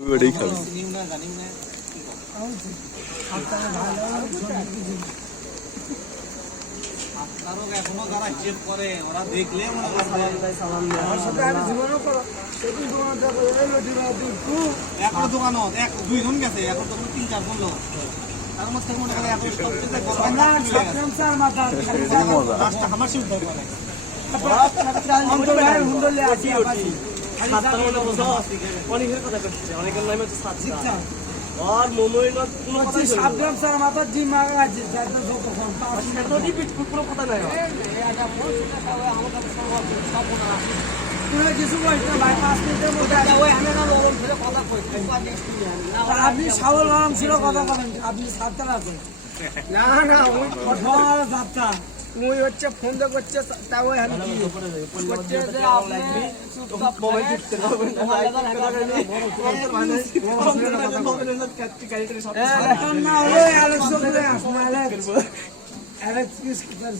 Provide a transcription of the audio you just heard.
ওটাই খাবে। এখনো যারা হিসেব করে ওরা দেখলে মনে এখনো দোকানো দুইজন গেছে, এখন তখন 3-4 লোক তার মধ্যে মনে করে এখন আমার শিব অনেকের কথা করছে, অনেকের নামে হচ্ছে আর মোমোইন কোনো কথা সাবধান স্যার মাথা জিম মারা আছে সেটা রিপিট কোনো কথা নাই কিছু বলছে ভাই 5 মিনিটের মধ্যে ওই আমি না লবণ ফেলে কথা কইছি আপনি সাবল আরাম ছিল কথা বলেন, আপনি সাবধান আছেন না না ওই কথা যাত্রা ওই হচ্ছে ফোন দে করছে তাও আমি কি করছে যে আপনি চুপচাপ মোবাইল টিপতে হবে না না ওই আলেক্স করে আসলে আলেক্স